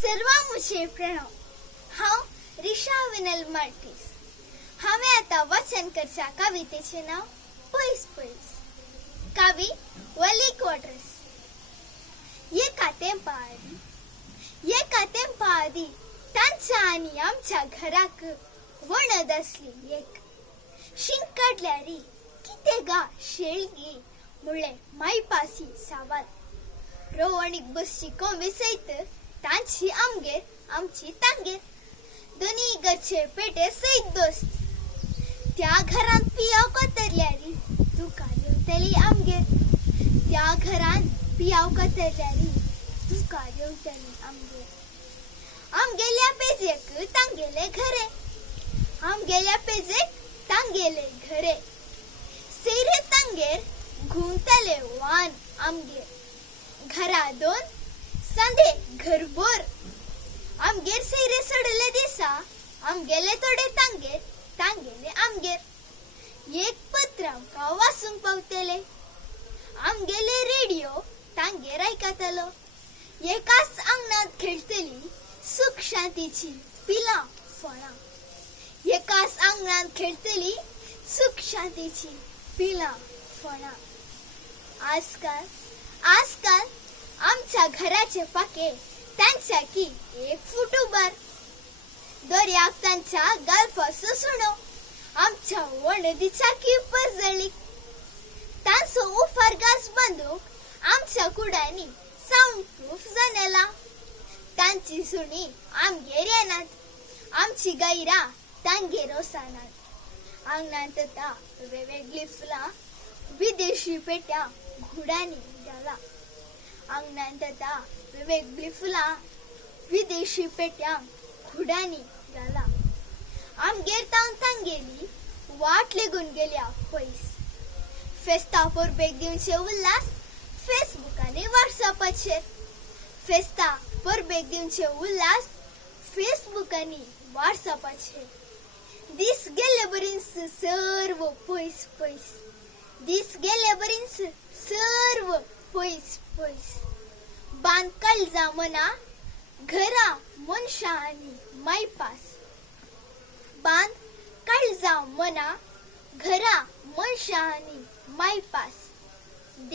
सर्वांचे प्रणव. हांव रिशा विनल मार्टीस. हांवें आतां वाचन करच्या कवितेचें नांव पयस पयस. कवी वली क्वार्टर्स. एका तेंपा आदी तांच्या आनी आमच्या घराक वणद आसली एक. शिंकाडल्यारी कितें गा शेळगी म्हणलें मायपासी सावाल. रोवणीक बसची कोंबी सयत तांची आमगेर आमची तांगेर. दोनी घरचे पेटे सयत दोस्त. त्या घरान पियाव कोतरल्यारी तुका येवतली आमगेर. त्या घरान पियाव कोतरल्यारी तुका येवतली आमगेर. आमगेल्या पेजेक तांगेले घरे. आमगेल्या पेजेक तांगेले घरे. सेरे तांगेर घुंवतले वान आमगेर. घरा दोन सांदे घरभर. आमगेर सेरे सडले दिसा आमगेले थोडे तांगेर तांगेले आमगेर. एक पत्र आमकां वाचूंक पावतले. आमगेले रेडिओ तांगेर आयकतलो. एकाच आंगणात खेळटली सुख शांतीची पिलां फळां. एकाच आंगणात खेळटली सुख शांतीची पिलां फळां. आजकाल आमच्या घराचे पाके तांच्या की एक फूट उबार. दर्याक तांच्या गालफाचो सुणो आमच्या वणदीच्या की परजळीक. तांचो उफार गास बांदूंक आमच्या कुडांनी साऊंड प्रूफ जनेलां. तांची सुणी आमगेर येनात. आमची गैरां तांगेर वसानात. आंगणांत ता वेगवेगळी फुलां विदेशी पेट्या घुडांनी घाला. आंगणांत ता वेगवेगळी फुलां विदेशी पेट्या घुडांनी घाला. आमगेर तांगेली वाट लेगून गेल्या पयस. फेस्ता परबेक दिवचे उल्हास फेसबुक आनी व्हॉट्सअपाचेर. फेस्ता परबेक दिवचे उल्हास फेसबुक आनी व्हॉट्सअपाचेर. दीस गेले बरींच सर्व पयस पयस. दीस गेले बरींच सर्व पयस पयस. बांद काळजा मना घरा मनशां आनी मायपास. बांद काळजा मना घरा मनशां आनी मायपास.